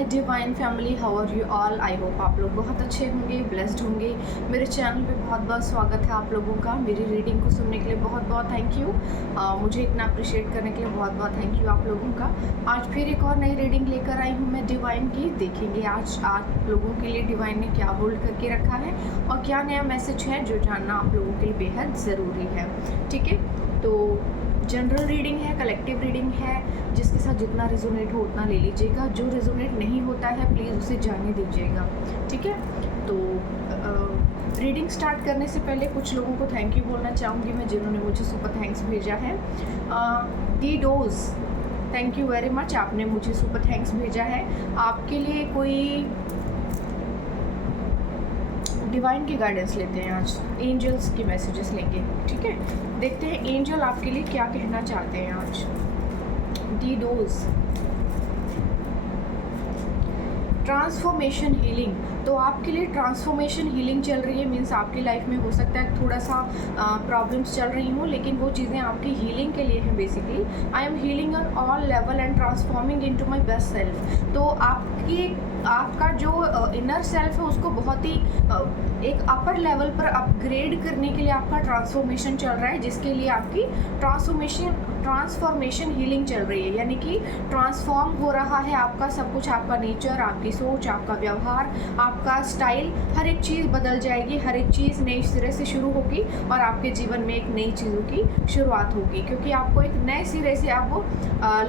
My divine family, how are you all. I hope आप लोग बहुत अच्छे होंगे, ब्लेस्ड होंगे। मेरे चैनल पे बहुत बहुत स्वागत है आप लोगों का। मेरी रीडिंग को सुनने के लिए बहुत बहुत थैंक यू। मुझे इतना अप्रिशिएट करने के लिए बहुत बहुत थैंक यू आप लोगों का। आज फिर एक और नई रीडिंग लेकर आई हूँ मैं डिवाइन की। देखेंगे आज आप लोगों के लिए डिवाइन ने क्या होल्ड करके रखा है और क्या नया मैसेज है जो जानना आप लोगों के लिए बेहद ज़रूरी है। ठीक है, तो जनरल रीडिंग है, कलेक्टिव रीडिंग है, जिसके साथ जितना रेजोनेट हो उतना ले लीजिएगा। जो रेजोनेट नहीं होता है प्लीज़ उसे जाने दीजिएगा। ठीक है, तो रीडिंग स्टार्ट करने से पहले कुछ लोगों को थैंक यू बोलना चाहूँगी मैं, जिन्होंने मुझे सुपर थैंक्स भेजा है। D dose, thank you very much, आपने मुझे सुपर थैंक्स भेजा है। आपके लिए कोई डिवाइन की गाइडेंस लेते हैं, आज एंजल्स की मैसेजेस लेंगे। ठीक है, देखते हैं एंजल आपके लिए क्या कहना चाहते हैं आज। डी डोज, ट्रांसफॉर्मेशन हीलिंग, तो आपके लिए ट्रांसफॉर्मेशन हीलिंग चल रही है। मीन्स आपकी लाइफ में हो सकता है थोड़ा सा प्रॉब्लम्स चल रही हों, लेकिन वो चीज़ें आपकी हीलिंग के लिए हैं। Basically I am healing on all level and transforming into my best self. तो आपका जो इनर सेल्फ है उसको बहुत ही एक अपर लेवल पर अपग्रेड करने के लिए आपका ट्रांसफॉर्मेशन चल रहा है, जिसके लिए आपकी ट्रांसफॉर्मेशन हीलिंग चल रही है। यानी कि ट्रांसफॉर्म हो रहा है आपका सब कुछ, आपका नेचर, आपकी सोच, आपका व्यवहार, आपका स्टाइल, हर एक चीज़ बदल जाएगी। हर एक चीज़ नई सिरे से शुरू होगी और आपके जीवन में एक नई चीज़ों की शुरुआत होगी, क्योंकि आपको एक नए सिरे से आपको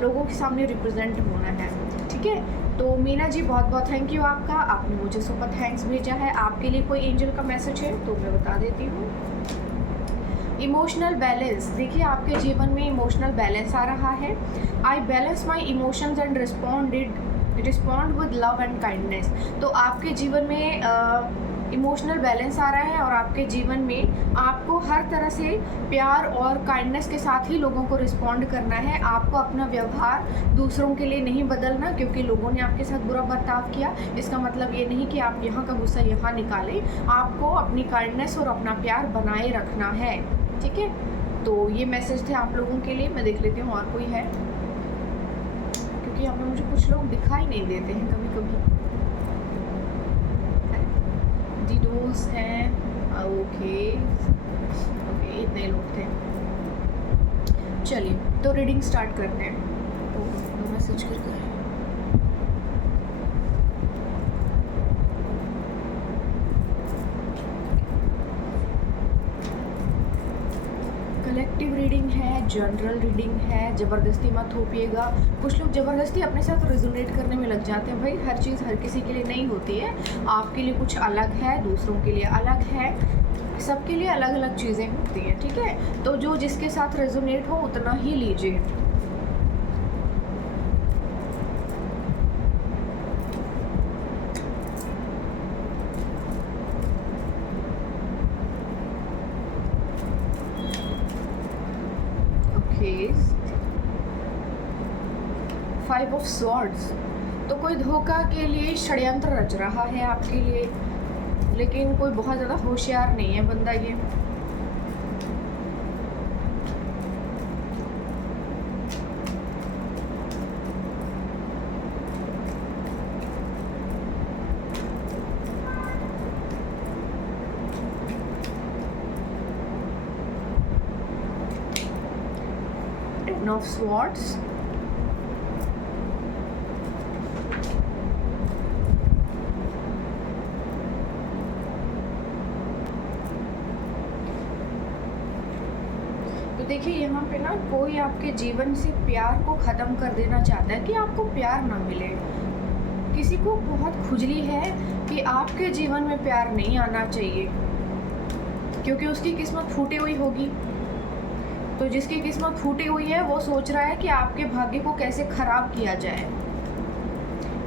लोगों के सामने रिप्रेजेंट होना है। ठीक है, तो मीना जी बहुत बहुत थैंक यू आपका, आपने मुझे सुपर थैंक्स भेजा है। आपके लिए कोई एंजल का मैसेज है तो मैं बता देती हूँ। इमोशनल बैलेंस, देखिए आपके जीवन में इमोशनल बैलेंस आ रहा है। I balance my emotions and respond with love and kindness. तो आपके जीवन में इमोशनल बैलेंस आ रहा है और आपके जीवन में आपको हर तरह से प्यार और काइंडनेस के साथ ही लोगों को रिस्पॉन्ड करना है। आपको अपना व्यवहार दूसरों के लिए नहीं बदलना, क्योंकि लोगों ने आपके साथ बुरा बर्ताव किया। इसका मतलब ये नहीं कि आप यहाँ का गुस्सा यहाँ निकालें, आपको अपनी काइंडनेस और अपना प्यार बनाए रखना है। ठीक है, तो ये मैसेज थे आप लोगों के लिए। मैं देख लेती हूँ और कोई है, क्योंकि यहाँ पे मुझे कुछ लोग दिखाई नहीं देते हैं कभी कभी। डीडोस हैं, ओके ओके, इतने लोग थे। चलिए तो रीडिंग स्टार्ट करते हैं। तो मैसेज करके कलेक्टिव रीडिंग है, जनरल रीडिंग है, ज़बरदस्ती मत थोपिएगा। कुछ लोग ज़बरदस्ती अपने साथ रेजोनेट करने में लग जाते हैं। भाई हर चीज़ हर किसी के लिए नहीं होती है। आपके लिए कुछ अलग है, दूसरों के लिए अलग है, सबके लिए अलग अलग चीज़ें होती हैं। ठीक है, तो जो जिसके साथ रेजोनेट हो उतना ही लीजिए। फाइव ऑफ स्वॉर्ड्स, तो कोई धोखा के लिए षड्यंत्र रच रहा है आपके लिए, लेकिन कोई बहुत ज़्यादा होशियार नहीं है बंदा ये। टेन ऑफ स्वॉर्ड्स, तो देखिए यहाँ पे ना कोई आपके जीवन से प्यार को ख़त्म कर देना चाहता है कि आपको प्यार ना मिले। किसी को बहुत खुजली है कि आपके जीवन में प्यार नहीं आना चाहिए, क्योंकि उसकी किस्मत फूटी हुई होगी। तो जिसकी किस्मत फूटी हुई है वो सोच रहा है कि आपके भाग्य को कैसे ख़राब किया जाए,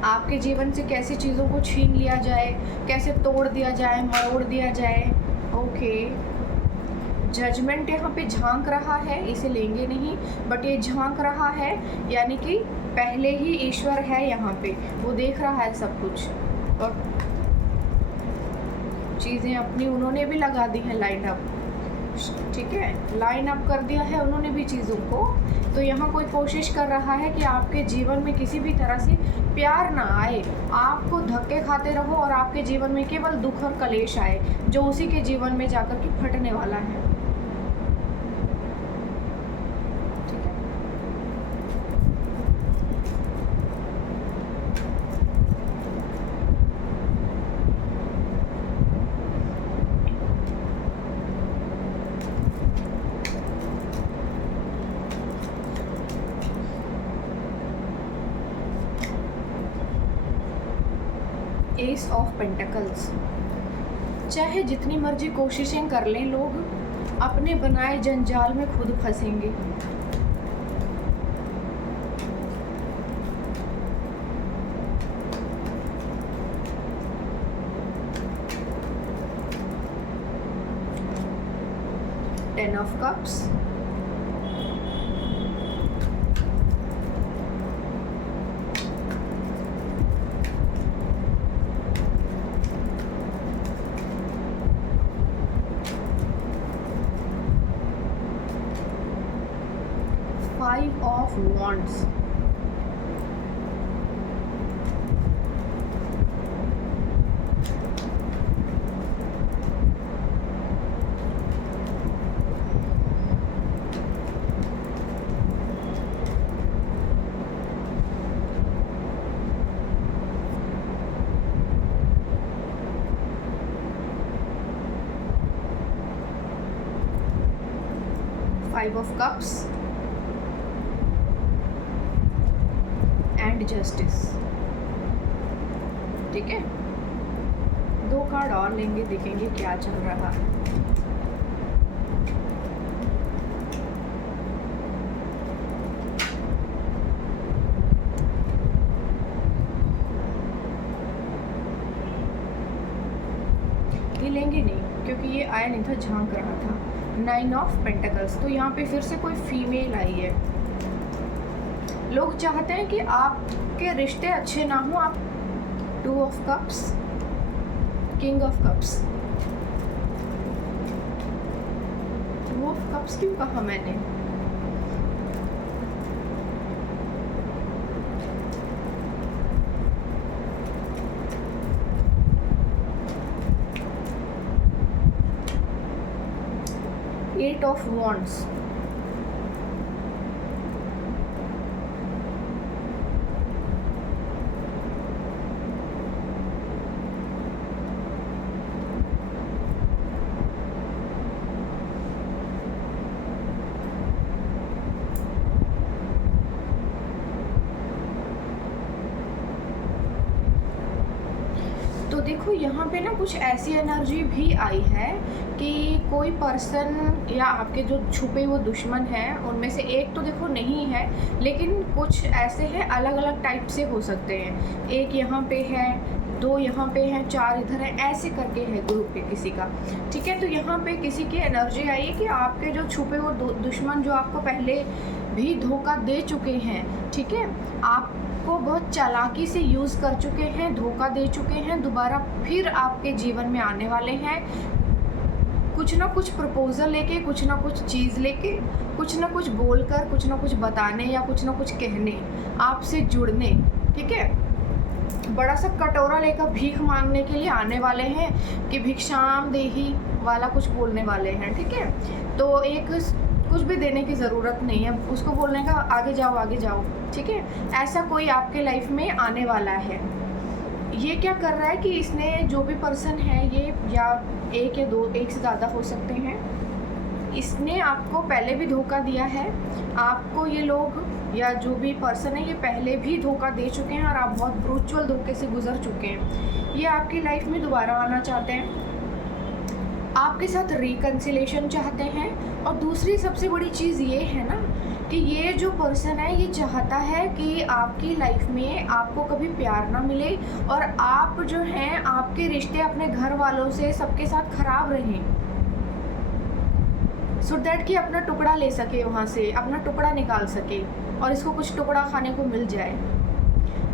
आपके जीवन से कैसे चीज़ों को छीन लिया जाए, कैसे तोड़ दिया जाए, मरोड़ दिया जाए। ओके, जजमेंट यहाँ पे झांक रहा है, इसे लेंगे नहीं, बट ये झांक रहा है, यानी कि पहले ही ईश्वर है यहाँ पे, वो देख रहा है सब कुछ और चीज़ें अपनी उन्होंने भी लगा दी हैं लाइट अप। ठीक है, लाइन अप कर दिया है उन्होंने भी चीज़ों को। तो यहाँ कोई कोशिश कर रहा है कि आपके जीवन में किसी भी तरह से प्यार ना आए, आपको धक्के खाते रहो और आपके जीवन में केवल दुख और कलेश आए, जो उसी के जीवन में जाकर के फटने वाला है। ठीक है, एस ऑफ पेंटिकल्स। चाहे जितनी मर्जी कोशिशें कर लें लोग, अपने बनाए जंजाल में खुद फंसेंगे। Ten of cups, five of wands, five of cups and justice. ठीक है, दो कार्ड और लेंगे, देखेंगे क्या चल रहा है। ये लेंगे नहीं क्योंकि ये आया नहीं था, झांक रहा था। नाइन ऑफ पेंटिकल्स, तो यहाँ पे फिर से कोई फीमेल आई है। लोग चाहते हैं कि आपके रिश्ते अच्छे ना हो। आप two of cups, king of cups, two of cups क्यों कहा मैंने? एट ऑफ वॉन्ड्स, तो देखो यहाँ पे ना कुछ ऐसी एनर्जी भी आई है कि कोई पर्सन या आपके जो छुपे हुए दुश्मन हैं उनमें से एक तो देखो नहीं है, लेकिन कुछ ऐसे हैं, अलग अलग टाइप से हो सकते हैं। एक यहाँ पे है, दो यहाँ पे हैं, चार इधर है, ऐसे करके है ग्रुप पे किसी का। ठीक है, तो यहाँ पे किसी की एनर्जी आई है कि आपके जो छुपे हुए दुश्मन जो आपको पहले भी धोखा दे चुके हैं, ठीक है, आपको बहुत चालाकी से यूज़ कर चुके हैं, धोखा दे चुके हैं, दोबारा फिर आपके जीवन में आने वाले हैं। कुछ ना कुछ प्रपोजल लेके, कुछ ना कुछ चीज़ लेके, कुछ ना कुछ बोलकर, कुछ ना कुछ बताने या कुछ ना कुछ कहने, आपसे जुड़ने। ठीक है, बड़ा सा कटोरा लेकर भीख मांगने के लिए आने वाले हैं कि भिक्षाम देही वाला कुछ बोलने वाले हैं। ठीक है, तो एक कुछ भी देने की ज़रूरत नहीं है, उसको बोलने का आगे जाओ आगे जाओ। ठीक है, ऐसा कोई आपके लाइफ में आने वाला है। ये क्या कर रहा है कि इसने, जो भी पर्सन है ये, या एक या दो, एक से ज़्यादा हो सकते हैं, इसने आपको पहले भी धोखा दिया है। आपको ये लोग या जो भी पर्सन है ये पहले भी धोखा दे चुके हैं और आप बहुत ब्रूचुअल धोखे से गुजर चुके हैं। ये आपकी लाइफ में दोबारा आना चाहते हैं, आपके साथ रिकन्सिलेशन चाहते हैं। और दूसरी सबसे बड़ी चीज़ ये है ना कि ये जो पर्सन है ये चाहता है कि आपकी लाइफ में आपको कभी प्यार ना मिले और आप जो हैं, आपके रिश्ते अपने घर वालों से सबके साथ ख़राब रहें, सो दैट कि अपना टुकड़ा ले सके, वहाँ से अपना टुकड़ा निकाल सके और इसको कुछ टुकड़ा खाने को मिल जाए।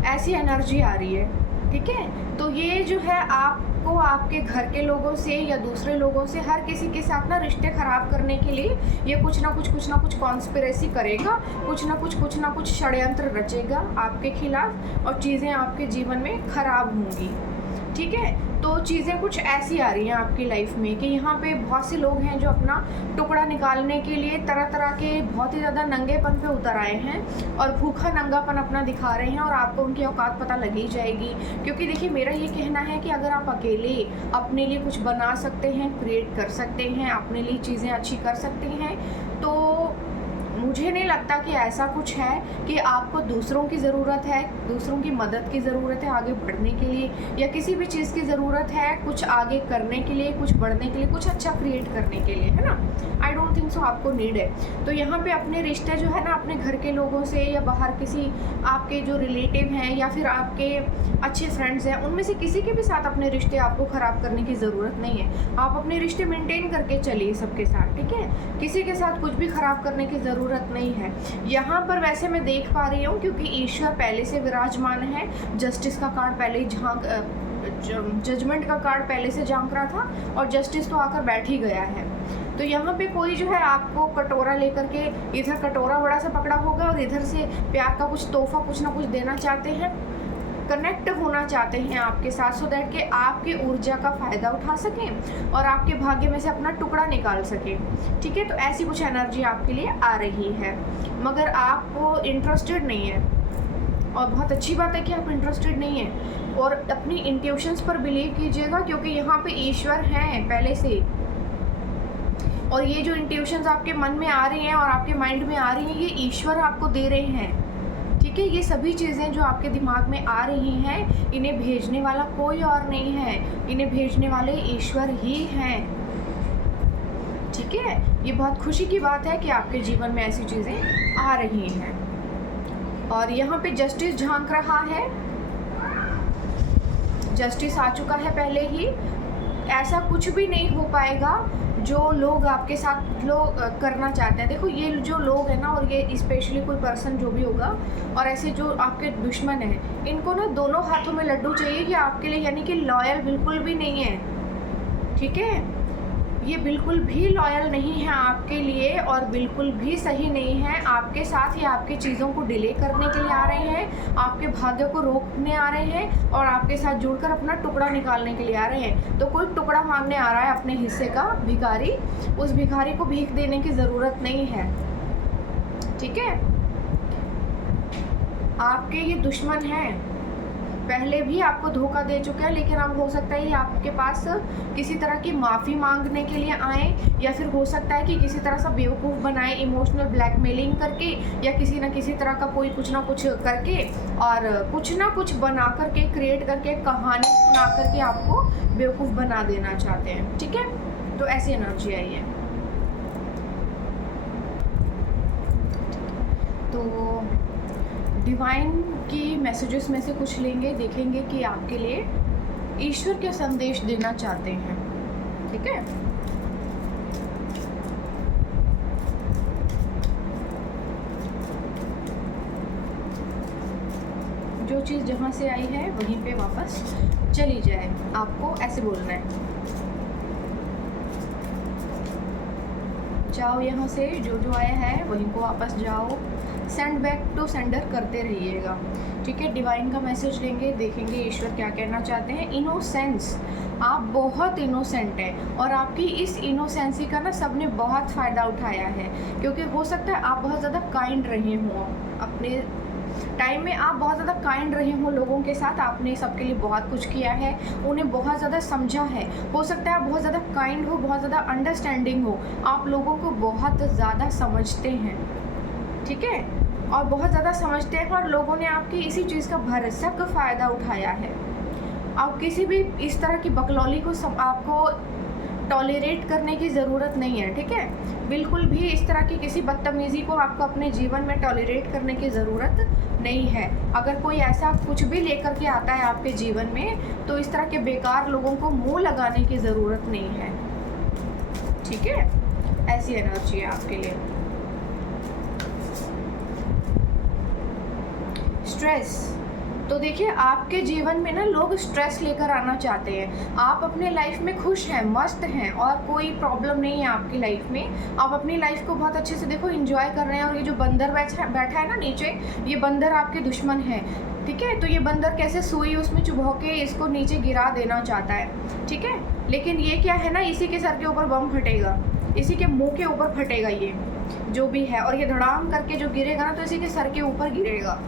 ऐसी एनर्जी आ रही है। ठीक है, तो ये जो है, आप आपको आपके घर के लोगों से या दूसरे लोगों से, हर किसी के साथ ना रिश्ते ख़राब करने के लिए ये कुछ ना कुछ कॉन्स्पिरेसी करेगा, कुछ ना कुछ षड्यंत्र रचेगा आपके खिलाफ, और चीज़ें आपके जीवन में ख़राब होंगी। ठीक है, तो चीज़ें कुछ ऐसी आ रही हैं आपकी लाइफ में कि यहाँ पे बहुत से लोग हैं जो अपना टुकड़ा निकालने के लिए तरह तरह के बहुत ही ज़्यादा नंगेपन पे उतर आए हैं और भूखा नंगापन अपना दिखा रहे हैं, और आपको उनकी औकात पता लग ही जाएगी। क्योंकि देखिए, मेरा ये कहना है कि अगर आप अकेले अपने लिए कुछ बना सकते हैं, क्रिएट कर सकते हैं, अपने लिए चीज़ें अच्छी कर सकते हैं, तो मुझे नहीं लगता कि ऐसा कुछ है कि आपको दूसरों की ज़रूरत है, दूसरों की मदद की ज़रूरत है आगे बढ़ने के लिए, या किसी भी चीज़ की ज़रूरत है कुछ आगे करने के लिए, कुछ बढ़ने के लिए, कुछ अच्छा क्रिएट करने के लिए, है ना। आई डोंट थिंक सो आपको नीड है। तो यहाँ पे अपने रिश्ते जो है ना, अपने घर के लोगों से या बाहर किसी आपके जो रिलेटिव हैं या फिर आपके अच्छे फ्रेंड्स हैं, उनमें से किसी के भी साथ अपने रिश्ते आपको ख़राब करने की ज़रूरत नहीं है। आप अपने रिश्ते मेंटेन करके चलिए सबके साथ, ठीक है। किसी के साथ कुछ भी ख़राब करने की ज़रूरत नहीं है। यहाँ पर वैसे मैं देख पा रही हूँ, क्योंकि ईश्वर पहले से विराजमान है, जस्टिस का कार्ड पहले जजमेंट का कार्ड पहले से झांक रहा था, और जस्टिस तो आकर बैठ ही गया है। तो यहाँ पे कोई जो है आपको कटोरा लेकर के, इधर कटोरा बड़ा सा पकड़ा होगा और इधर से प्यार का कुछ तोहफा कुछ ना कुछ देना चाहते हैं, कनेक्ट होना चाहते हैं आपके साथ, सो दैट कि आपकी ऊर्जा का फ़ायदा उठा सकें और आपके भाग्य में से अपना टुकड़ा निकाल सकें। ठीक है, तो ऐसी कुछ एनर्जी आपके लिए आ रही है, मगर आप इंटरेस्टेड नहीं है। और बहुत अच्छी बात है कि आप इंटरेस्टेड नहीं हैं, और अपनी इंट्यूशंस पर बिलीव कीजिएगा, क्योंकि यहाँ पे ईश्वर हैं पहले से। और ये जो इंट्यूशंस आपके मन में आ रही हैं और आपके माइंड में आ रही हैं, ये ईश्वर आपको दे रहे हैं। ठीक है, ये सभी चीज़ें जो आपके दिमाग में आ रही हैं, इन्हें भेजने वाला कोई और नहीं है, इन्हें भेजने वाले ईश्वर ही हैं। ठीक है, ये बहुत खुशी की बात है कि आपके जीवन में ऐसी चीज़ें आ रही हैं। और यहाँ पे जस्टिस झांक रहा है, जस्टिस आ चुका है पहले ही। ऐसा कुछ भी नहीं हो पाएगा जो लोग आपके साथ करना चाहते हैं। देखो, ये जो लोग हैं ना, और ये स्पेशली कोई पर्सन जो भी होगा, और ऐसे जो आपके दुश्मन हैं, इनको ना दोनों हाथों में लड्डू चाहिए कि आपके लिए, यानी कि लॉयल बिल्कुल भी नहीं है। ठीक है, ये बिल्कुल भी लॉयल नहीं है आपके लिए, और बिल्कुल भी सही नहीं है। आपके साथ ही आपकी चीज़ों को डिले करने के लिए आ रहे हैं, आपके भाग्य को रोकने आ रहे हैं, और आपके साथ जुड़कर अपना टुकड़ा निकालने के लिए आ रहे हैं। तो कोई टुकड़ा मांगने आ रहा है अपने हिस्से का भिखारी, उस भिखारी को भीख देने की ज़रूरत नहीं है। ठीक है, आपके ये दुश्मन हैं, पहले भी आपको धोखा दे चुके हैं, लेकिन अब हो सकता है आपके पास किसी तरह की माफ़ी मांगने के लिए आए, या फिर हो सकता है कि किसी तरह से बेवकूफ़ बनाए, इमोशनल ब्लैकमेलिंग करके, या किसी न किसी तरह का कोई कुछ ना कुछ करके, और कुछ ना कुछ बना करके, क्रिएट करके, कहानी सुना करके आपको बेवकूफ़ बना देना चाहते हैं। ठीक है, तो ऐसी एनर्जी आई है। तो डिवाइन की मैसेजेस में से कुछ लेंगे, देखेंगे कि आपके लिए ईश्वर क्या संदेश देना चाहते हैं। ठीक है, जो चीज़ जहाँ से आई है वहीं पे वापस चली जाए, आपको ऐसे बोलना है। जाओ यहाँ से, जो जो आया है वहीं को वापस जाओ, सेंड बैक टू सेंडर करते रहिएगा। ठीक है, डिवाइन का मैसेज लेंगे, देखेंगे ईश्वर क्या कहना चाहते हैं। इनोसेंस, आप बहुत इनोसेंट हैं, और आपकी इस इनोसेंसी का ना सबने बहुत फ़ायदा उठाया है, क्योंकि हो सकता है आप बहुत ज़्यादा काइंड रहे हों अपने टाइम में, आप बहुत ज़्यादा काइंड रहे हों लोगों के साथ, आपने सबके लिए बहुत कुछ किया है, उन्हें बहुत ज़्यादा समझा है। हो सकता है आप बहुत ज़्यादा काइंड हो, बहुत ज़्यादा अंडरस्टैंडिंग हो, आप लोगों को बहुत ज़्यादा समझते हैं। ठीक है, और बहुत ज़्यादा समझते हैं, और लोगों ने आपकी इसी चीज़ का भरसक फ़ायदा उठाया है। आप किसी भी इस तरह की बकलौली को आपको टॉलरेट करने की ज़रूरत नहीं है। ठीक है, बिल्कुल भी इस तरह की किसी बदतमीज़ी को आपको अपने जीवन में टॉलरेट करने की ज़रूरत नहीं है। अगर कोई ऐसा कुछ भी लेकर के आता है आपके जीवन में, तो इस तरह के बेकार लोगों को मुंह लगाने की ज़रूरत नहीं है। ठीक है, ऐसी एनर्जी है आपके लिए। स्ट्रेस, तो देखिए, आपके जीवन में ना लोग स्ट्रेस लेकर आना चाहते हैं। आप अपने लाइफ में खुश हैं, मस्त हैं और कोई प्रॉब्लम नहीं है आपकी लाइफ में। आप अपनी लाइफ को बहुत अच्छे से देखो एंजॉय कर रहे हैं। और ये जो बंदर बैठा है ना नीचे, ये बंदर आपके दुश्मन है, ठीक है। तो ये बंदर कैसे सुई उसमें चुभो के इसको नीचे गिरा देना चाहता है, ठीक है। लेकिन ये क्या है ना, इसी के सर के ऊपर बम फटेगा, इसी के मुंह के ऊपर फटेगा ये जो भी है। और ये धड़ाम करके जो गिरेगा ना, तो इसी के सर के ऊपर गिरेगा।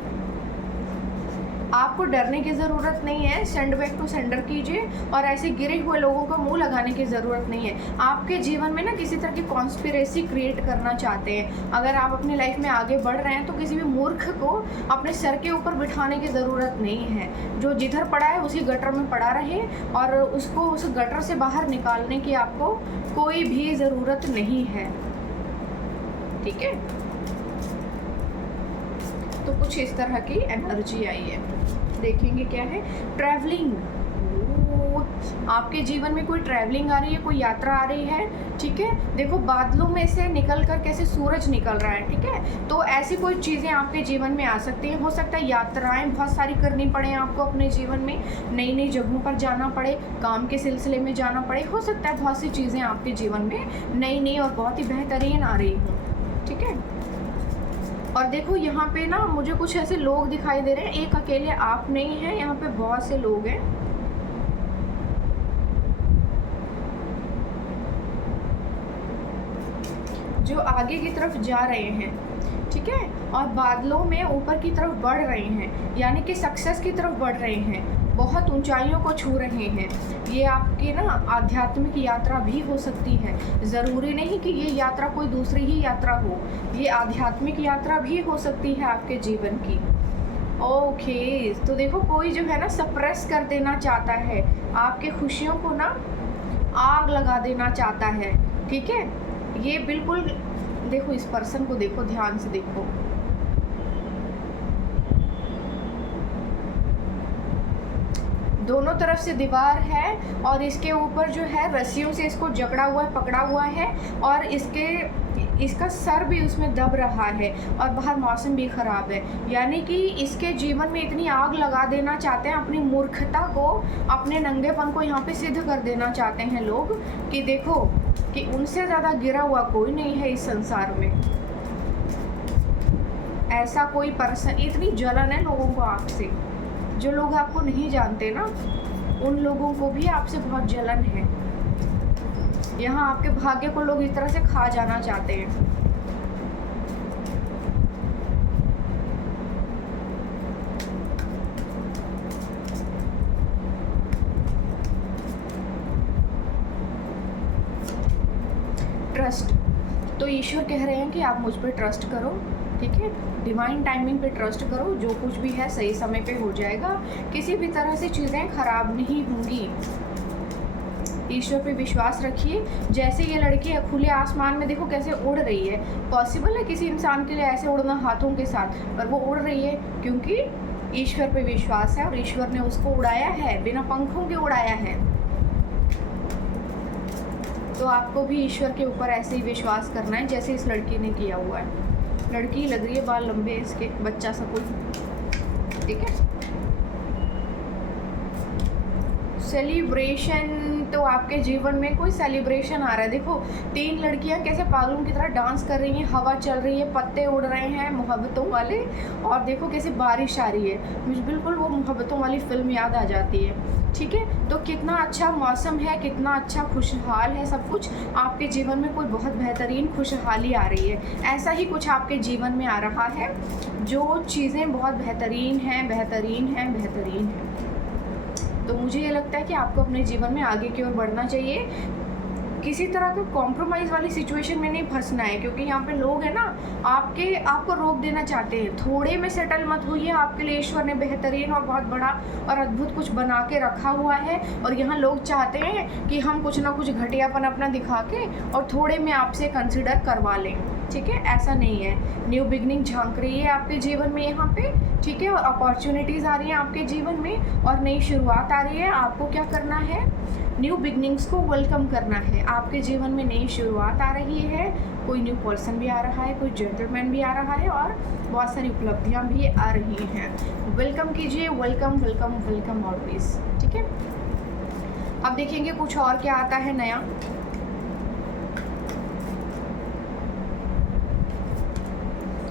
आपको डरने की ज़रूरत नहीं है, सेंड बैक टू सेंडर कीजिए और ऐसे गिरे हुए लोगों का मुंह लगाने की ज़रूरत नहीं है। आपके जीवन में ना किसी तरह की कॉन्स्पिरेसी क्रिएट करना चाहते हैं। अगर आप अपनी लाइफ में आगे बढ़ रहे हैं तो किसी भी मूर्ख को अपने सर के ऊपर बिठाने की ज़रूरत नहीं है। जो जिधर पड़ा है उसी गटर में पड़ा रहे और उसको उस गटर से बाहर निकालने की आपको कोई भी ज़रूरत नहीं है, ठीक है। तो कुछ इस तरह की एनर्जी आई है। देखेंगे क्या है। ट्रैवलिंग, आपके जीवन में कोई ट्रैवलिंग आ रही है, कोई यात्रा आ रही है, ठीक है। देखो बादलों में से निकल कर कैसे सूरज निकल रहा है, ठीक है। तो ऐसी कोई चीज़ें आपके जीवन में आ सकती हैं। हो सकता है यात्राएं बहुत सारी करनी पड़े आपको अपने जीवन में, नई नई जगहों पर जाना पड़े, काम के सिलसिले में जाना पड़े। हो सकता है बहुत सी चीज़ें आपके जीवन में नई नई और बहुत ही बेहतरीन आ रही हों, ठीक है। और देखो यहाँ पे ना मुझे कुछ ऐसे लोग दिखाई दे रहे हैं, एक अकेले आप नहीं हैं, यहाँ पे बहुत से लोग हैं। जो आगे की तरफ जा रहे हैं, ठीक है, और बादलों में ऊपर की तरफ बढ़ रहे हैं, यानी कि सक्सेस की तरफ बढ़ रहे हैं, बहुत ऊंचाइयों को छू रहे हैं। ये आपकी ना आध्यात्मिक यात्रा भी हो सकती है। ज़रूरी नहीं कि ये यात्रा कोई दूसरी ही यात्रा हो, ये आध्यात्मिक यात्रा भी हो सकती है आपके जीवन की। ओके, तो देखो कोई जो है ना सप्रेस कर देना चाहता है, आपके खुशियों को ना आग लगा देना चाहता है, ठीक है। ये बिल्कुल देखो, इस पर्सन को देखो, ध्यान से देखो। दोनों तरफ से दीवार है और इसके ऊपर जो है रस्सियों से इसको जकड़ा हुआ है, पकड़ा हुआ है और इसका सर भी उसमें दब रहा है और बाहर मौसम भी ख़राब है। यानी कि इसके जीवन में इतनी आग लगा देना चाहते हैं, अपनी मूर्खता को, अपने नंगेपन को यहाँ पे सिद्ध कर देना चाहते हैं लोग कि देखो कि उनसे ज़्यादा गिरा हुआ कोई नहीं है इस संसार में। ऐसा कोई पर्सन, इतनी जलन है लोगों को आपसे। जो लोग आपको नहीं जानते ना, उन लोगों को भी आपसे बहुत जलन है। यहाँ आपके भाग्य को लोग इस तरह से खा जाना चाहते हैं। ट्रस्ट, तो ईश्वर कह रहे हैं कि आप मुझ पर ट्रस्ट करो, ठीक है। डिवाइन टाइमिंग पे ट्रस्ट करो, जो कुछ भी है सही समय पे हो जाएगा। किसी भी तरह से चीज़ें खराब नहीं होंगी। ईश्वर पे विश्वास रखिए। जैसे ये लड़की है खुले आसमान में देखो कैसे उड़ रही है। पॉसिबल है किसी इंसान के लिए ऐसे उड़ना हाथों के साथ, पर वो उड़ रही है क्योंकि ईश्वर पे विश्वास है और ईश्वर ने उसको उड़ाया है, बिना पंखों के उड़ाया है। तो आपको भी ईश्वर के ऊपर ऐसे ही विश्वास करना है जैसे इस लड़की ने किया हुआ है। लड़की लग रही है, बाल लंबे इसके, बच्चा सा कोई, ठीक है। सेलिब्रेशन, तो आपके जीवन में कोई सेलिब्रेशन आ रहा है। देखो 3 लड़कियां कैसे पागलों की तरह डांस कर रही हैं, हवा चल रही है, पत्ते उड़ रहे हैं मोहब्बतों वाले, और देखो कैसे बारिश आ रही है। मुझे बिल्कुल वो मोहब्बतों वाली फिल्म याद आ जाती है, ठीक है। तो कितना अच्छा मौसम है, कितना अच्छा खुशहाल है सब कुछ। आपके जीवन में कोई बहुत बेहतरीन खुशहाली आ रही है। ऐसा ही कुछ आपके जीवन में आ रहा है, जो चीज़ें बहुत बेहतरीन हैं, बेहतरीन हैं, बेहतरीन हैं। तो मुझे ये लगता है कि आपको अपने जीवन में आगे की ओर बढ़ना चाहिए। किसी तरह का कॉम्प्रोमाइज़ वाली सिचुएशन में नहीं फंसना है, क्योंकि यहाँ पे लोग हैं ना आपको रोक देना चाहते हैं। थोड़े में सेटल मत होइए, आपके लिए ईश्वर ने बेहतरीन और बहुत बड़ा और अद्भुत कुछ बना के रखा हुआ है। और यहाँ लोग चाहते हैं कि हम कुछ ना कुछ घटियापन अपना दिखा के और थोड़े में आपसे कंसिडर करवा लें, ठीक है, ऐसा नहीं है। न्यू बिगनिंग झांक रही है आपके जीवन में यहाँ पे, ठीक है, और अपॉर्चुनिटीज़ आ रही हैं आपके जीवन में और नई शुरुआत आ रही है। आपको क्या करना है, न्यू बिगनिंग्स को वेलकम करना है। आपके जीवन में नई शुरुआत आ रही है, कोई न्यू पर्सन भी आ रहा है, कोई जेंटलमैन भी आ रहा है और बहुत सारी उपलब्धियाँ भी आ रही हैं। वेलकम कीजिए, वेलकम वेलकम वेलकम ऑलवेज, ठीक है। अब देखेंगे कुछ और क्या आता है नया।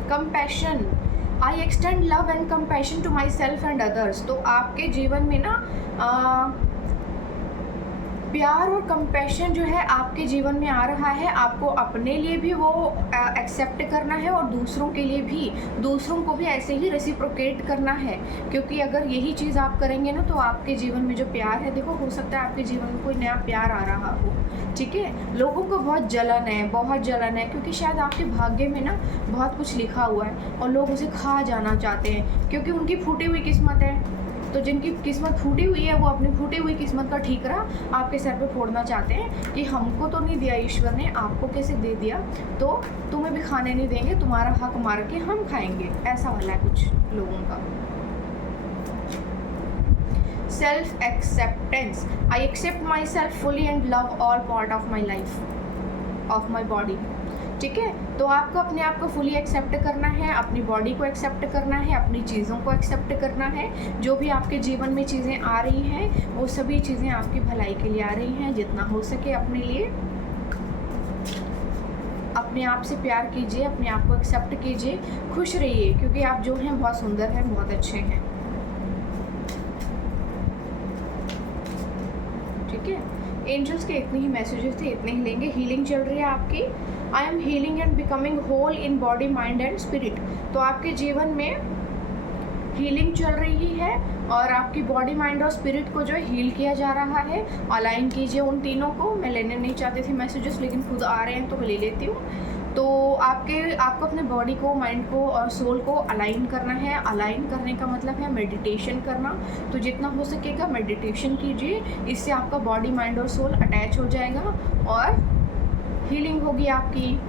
Compassion, I extend love and compassion to myself and others. तो आपके जीवन में ना प्यार और कंपैशन जो है आपके जीवन में आ रहा है। आपको अपने लिए भी वो एक्सेप्ट करना है और दूसरों के लिए भी, दूसरों को भी ऐसे ही रेसिप्रोकेट करना है, क्योंकि अगर यही चीज़ आप करेंगे ना तो आपके जीवन में जो प्यार है, देखो हो सकता है आपके जीवन में कोई नया प्यार आ रहा हो, ठीक है। लोगों को बहुत जलन है, बहुत जलन है, क्योंकि शायद आपके भाग्य में ना बहुत कुछ लिखा हुआ है और लोग उसे खा जाना चाहते हैं, क्योंकि उनकी फूटी हुई किस्मत है। तो जिनकी किस्मत फूटी हुई है वो अपनी फूटी हुई किस्मत का ठीकरा आपके सर पे फोड़ना चाहते हैं कि हमको तो नहीं दिया ईश्वर ने, आपको कैसे दे दिया, तो तुम्हें भी खाने नहीं देंगे, तुम्हारा हक मार के हम खाएंगे। ऐसा वाला है कुछ लोगों का। Self acceptance, I accept myself fully and love all part of my life, of my body, ठीक है। तो आपको अपने आप को फुली एक्सेप्ट करना है, अपनी बॉडी को एक्सेप्ट करना है, अपनी चीज़ों को एक्सेप्ट करना है। जो भी आपके जीवन में चीज़ें आ रही हैं वो सभी चीज़ें आपकी भलाई के लिए आ रही हैं। जितना हो सके अपने लिए, अपने आप से प्यार कीजिए, अपने आप को एक्सेप्ट कीजिए, खुश रहिए, क्योंकि आप जो हैं बहुत सुंदर हैं, बहुत अच्छे हैं, ठीक है। एंजल्स के इतने ही मैसेजेस थे, इतने ही लेंगे। हीलिंग चल रही है आपकी। I am healing and becoming whole in body mind and spirit. तो आपके जीवन में हीलिंग चल रही है और आपकी बॉडी माइंड और स्पिरिट को जो है हील किया जा रहा है। अलाइन कीजिए उन तीनों को। मैं लेने नहीं चाहती थी मैसेजेस, लेकिन खुद आ रहे हैं तो मैं ले लेती हूँ। तो आपको अपने बॉडी को, माइंड को और सोल को अलाइन करना है। अलाइन करने का मतलब है मेडिटेशन करना। तो जितना हो सकेगा मेडिटेशन कीजिए, इससे आपका बॉडी, माइंड और सोल अटैच हो जाएगा और हीलिंग होगी आपकी।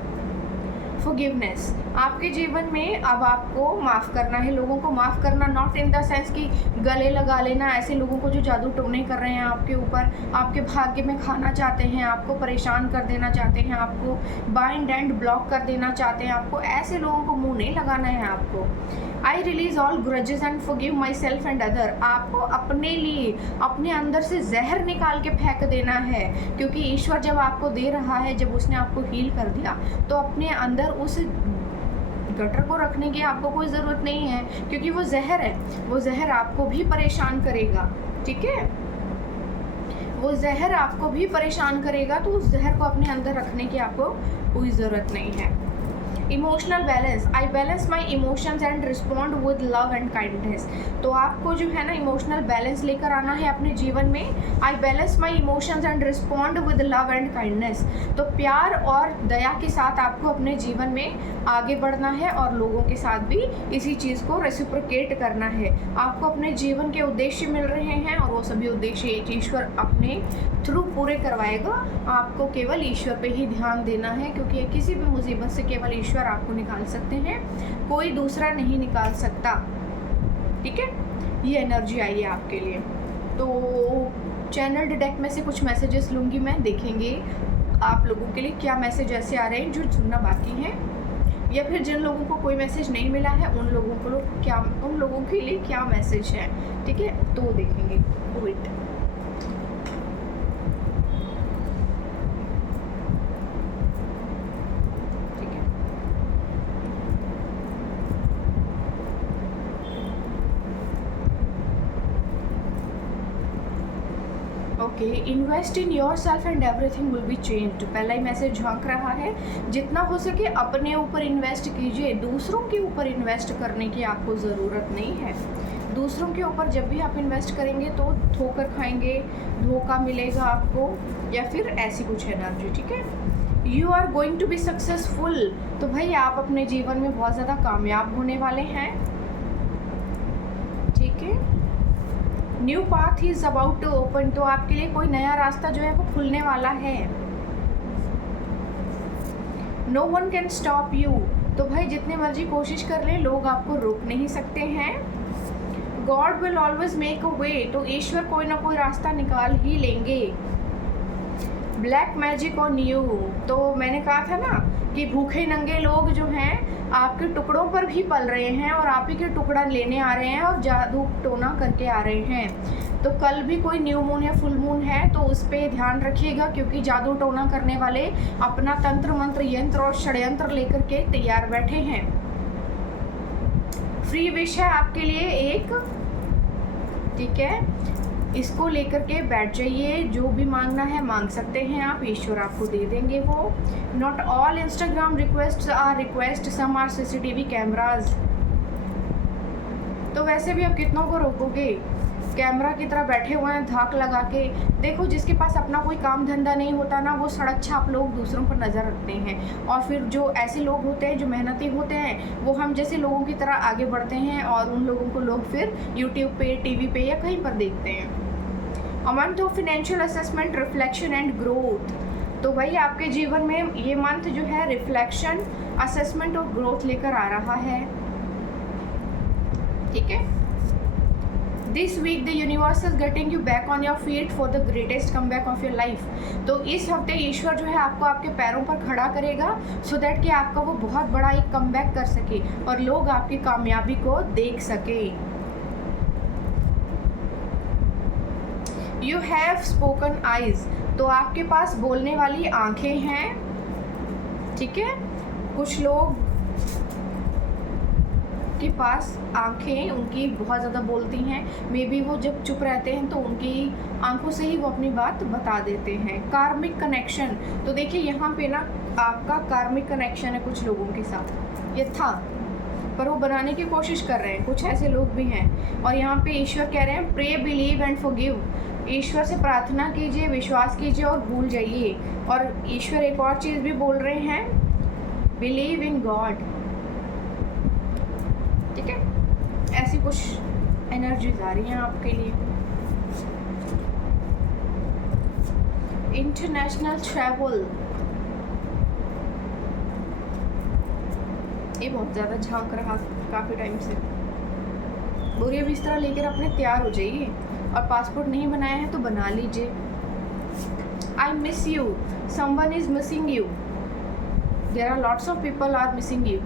फॉरगिवनेस, आपके जीवन में अब आपको माफ़ करना है। लोगों को माफ़ करना, नॉट इन द सेंस कि गले लगा लेना ऐसे लोगों को जो जादू टोने कर रहे हैं आपके ऊपर, आपके भाग्य में खाना चाहते हैं, आपको परेशान कर देना चाहते हैं, आपको बाइंड एंड ब्लॉक कर देना चाहते हैं। आपको ऐसे लोगों को मुंह नहीं लगाना है आपको। I release all grudges and forgive my self and other. आपको अपने लिए, अपने अंदर से जहर निकाल के फेंक देना है, क्योंकि ईश्वर जब आपको दे रहा है, जब उसने आपको हील कर दिया, तो अपने अंदर उस गटर को रखने की आपको कोई ज़रूरत नहीं है, क्योंकि वो जहर है। वो जहर आपको भी परेशान करेगा, ठीक है। वो जहर आपको भी परेशान करेगा, तो उस जहर को अपने अंदर रखने की आपको कोई ज़रूरत नहीं है। Emotional balance, I balance my emotions and respond with love and kindness. तो आपको जो है ना इमोशनल बैलेंस लेकर आना है अपने जीवन में। I balance my emotions and respond with love and kindness. तो प्यार और दया के साथ आपको अपने जीवन में आगे बढ़ना है और लोगों के साथ भी इसी चीज़ को रेसिप्रोकेट करना है। आपको अपने जीवन के उद्देश्य मिल रहे हैं और वो सभी उद्देश्य ईश्वर अपने थ्रू पूरे करवाएगा। आपको केवल ईश्वर पे ही ध्यान देना है, क्योंकि किसी भी मुसीबत से केवल ईश्वर आपको निकाल सकते हैं, कोई दूसरा नहीं निकाल सकता, ठीक है। ये एनर्जी आई है आपके लिए। तो चैनल डिटेक्ट में से कुछ मैसेजेस लूँगी मैं, देखेंगे आप लोगों के लिए क्या मैसेज ऐसे आ रहे हैं जो सुनना बाकी हैं, या फिर जिन लोगों को कोई मैसेज नहीं मिला है उन लोगों के लिए क्या मैसेज है, ठीक है। तो देखेंगे, wait. Okay, invest in yourself and everything will be changed. पहला ही मैसेज झांक रहा है, जितना हो सके अपने ऊपर इन्वेस्ट कीजिए, दूसरों के ऊपर इन्वेस्ट करने की आपको ज़रूरत नहीं है। दूसरों के ऊपर जब भी आप इन्वेस्ट करेंगे तो ठोकर खाएंगे, धोखा मिलेगा आपको, या फिर ऐसी कुछ एनर्जी, ठीक है। You are going to be successful. तो भाई आप अपने जीवन में बहुत ज़्यादा कामयाब होने वाले हैं, ठीक है। New path is about to open. तो आपके लिए कोई नया रास्ता जो है वो खुलने वाला है। No one can stop you. तो भाई जितने मर्जी कोशिश कर ले, लोग आपको रोक नहीं सकते हैं। God will always make a way. तो ईश्वर कोई ना कोई रास्ता निकाल ही लेंगे। Black magic on you. तो मैंने कहा था ना कि भूखे नंगे लोग जो हैं आपके टुकड़ों पर भी पल रहे हैं और आप ही के टुकड़ा लेने आ रहे हैं और जादू टोना करके आ रहे हैं। तो कल भी कोई न्यू मून या फुल मून है तो उस पर ध्यान रखिएगा, क्योंकि जादू टोना करने वाले अपना तंत्र मंत्र यंत्र और षड्यंत्र लेकर के तैयार बैठे हैं। फ्री विश है आपके लिए एक, ठीक है, इसको लेकर के बैठ जाइए। जो भी मांगना है मांग सकते हैं आप, ईश्वर आपको दे देंगे वो। Not all Instagram request are request, some are CCTV cameras. तो वैसे भी आप कितनों को रोकोगे, कैमरा की तरह बैठे हुए हैं धाक लगा के। देखो जिसके पास अपना कोई काम धंधा नहीं होता ना, वो सड़क छाप लोग दूसरों पर नज़र रखते हैं, और फिर जो ऐसे लोग होते हैं जो मेहनती होते हैं वो हम जैसे लोगों की तरह आगे बढ़ते हैं और उन लोगों को लोग फिर यूट्यूब पे, टीवी पे या कहीं पर देखते हैं। A month of financial assessment, reflection and growth. तो भाई आपके जीवन में ये मंथ जो है रिफ्लेक्शन, असेसमेंट और ग्रोथ लेकर आ रहा है, ठीक है। This week the universe is getting you back on your feet for the greatest comeback of your life. तो इस हफ्ते ईश्वर जो है आपको आपके पैरों पर खड़ा करेगा, सो दैट कि आपका वो बहुत बड़ा एक कम बैक कर सके और लोग आपकी कामयाबी को देख सके। You have spoken eyes. तो आपके पास बोलने वाली आंखें हैं, ठीक है। कुछ लोग के पास आंखें उनकी बहुत ज़्यादा बोलती हैं, मे बी वो जब चुप रहते हैं तो उनकी आंखों से ही वो अपनी बात बता देते हैं। Karmic connection. तो देखिए यहाँ पे ना आपका कार्मिक कनेक्शन है कुछ लोगों के साथ, ये था पर वो बनाने की कोशिश कर रहे हैं, कुछ ऐसे लोग भी हैं। और यहाँ पे ईश्वर कह रहे हैं प्रे, बिलीव एंड फॉरगिव। ईश्वर से प्रार्थना कीजिए, विश्वास कीजिए और भूल जाइए। और ईश्वर एक और चीज़ भी बोल रहे हैं, बिलीव इन गॉड, ठीक है। ऐसी कुछ एनर्जीज आ रही हैं आपके लिए। इंटरनेशनल ट्रैवल, ये बहुत ज़्यादा झांक रहा काफ़ी टाइम से। बोरिया बिस्तरा लेकर अपने तैयार हो जाइए, और पासपोर्ट नहीं बनाया है तो बना लीजिए। I miss you, someone is missing you, there are lots of people are missing you.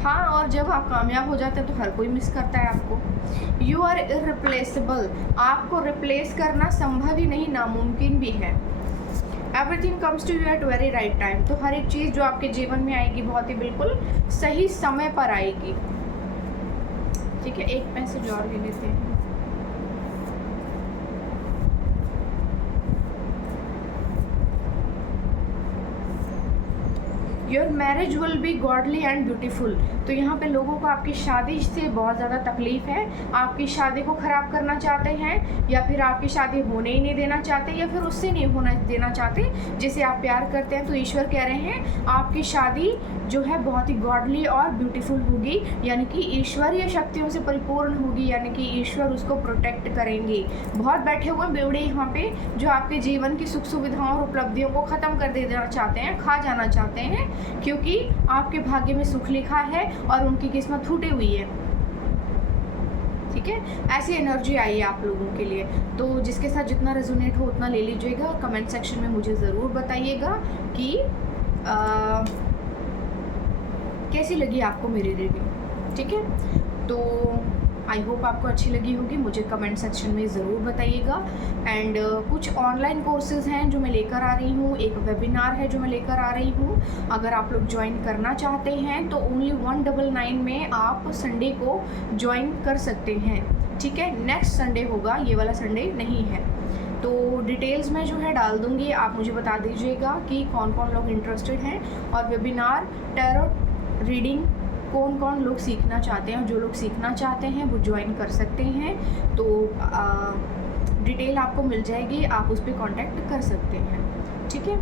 हाँ, और जब आप कामयाब हो जाते हैं तो हर कोई मिस करता है आपको। यू आर इररिप्लेसेबल, आपको रिप्लेस करना संभव ही नहीं, नामुमकिन भी है। Everything comes to you at very right time. तो हर एक चीज़ जो आपके जीवन में आएगी बहुत ही बिल्कुल सही समय पर आएगी, ठीक है। एक मैसेज और ले लेते हैं। Your marriage will be godly and beautiful. तो यहाँ पे लोगों को आपकी शादी से बहुत ज़्यादा तकलीफ है, आपकी शादी को ख़राब करना चाहते हैं, या फिर आपकी शादी होने ही नहीं देना चाहते, या फिर उससे नहीं होना देना चाहते जिसे आप प्यार करते हैं। तो ईश्वर कह रहे हैं आपकी शादी जो है बहुत ही गॉडली और ब्यूटीफुल होगी, यानी कि ईश्वरीय शक्तियों से परिपूर्ण होगी, यानी कि ईश्वर उसको प्रोटेक्ट करेंगे। बहुत बैठे हुए बेवड़े यहाँ पे जो आपके जीवन की सुख सुविधाओं और उपलब्धियों को ख़त्म कर देना चाहते हैं, खा जाना चाहते हैं, क्योंकि आपके भाग्य में सुख लिखा है और उनकी किस्मत फूटी हुई है, ठीक है। ऐसी एनर्जी आई है आप लोगों के लिए। तो जिसके साथ जितना रेजोनेट हो उतना ले लीजिएगा। कमेंट सेक्शन में मुझे ज़रूर बताइएगा कि कैसी लगी आपको मेरी रीडिंग, ठीक है। तो आई होप आपको अच्छी लगी होगी, मुझे कमेंट सेक्शन में ज़रूर बताइएगा। एंड कुछ ऑनलाइन कोर्सेज़ हैं जो मैं लेकर आ रही हूँ, एक वेबिनार है जो मैं लेकर आ रही हूँ। अगर आप लोग ज्वाइन करना चाहते हैं तो ओनली 199 में आप संडे को ज्वाइन कर सकते हैं, ठीक है। नेक्स्ट संडे होगा, ये वाला संडे नहीं है। तो डिटेल्स मैं जो है डाल दूँगी, आप मुझे बता दीजिएगा कि कौन कौन लोग इंटरेस्टेड हैं। और वेबिनार टैरो रीडिंग कौन कौन लोग सीखना चाहते हैं, जो लोग सीखना चाहते हैं वो ज्वाइन कर सकते हैं। तो डिटेल आपको मिल जाएगी, आप उस पर कांटेक्ट कर सकते हैं, ठीक है।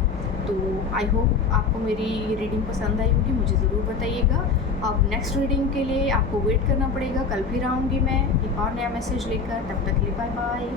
तो आई होप आपको मेरी रीडिंग पसंद आई होगी, मुझे ज़रूर बताइएगा। अब नेक्स्ट रीडिंग के लिए आपको वेट करना पड़ेगा, कल फिर आऊँगी मैं एक और नया मैसेज लेकर। तब तक के लिए बाय बाय।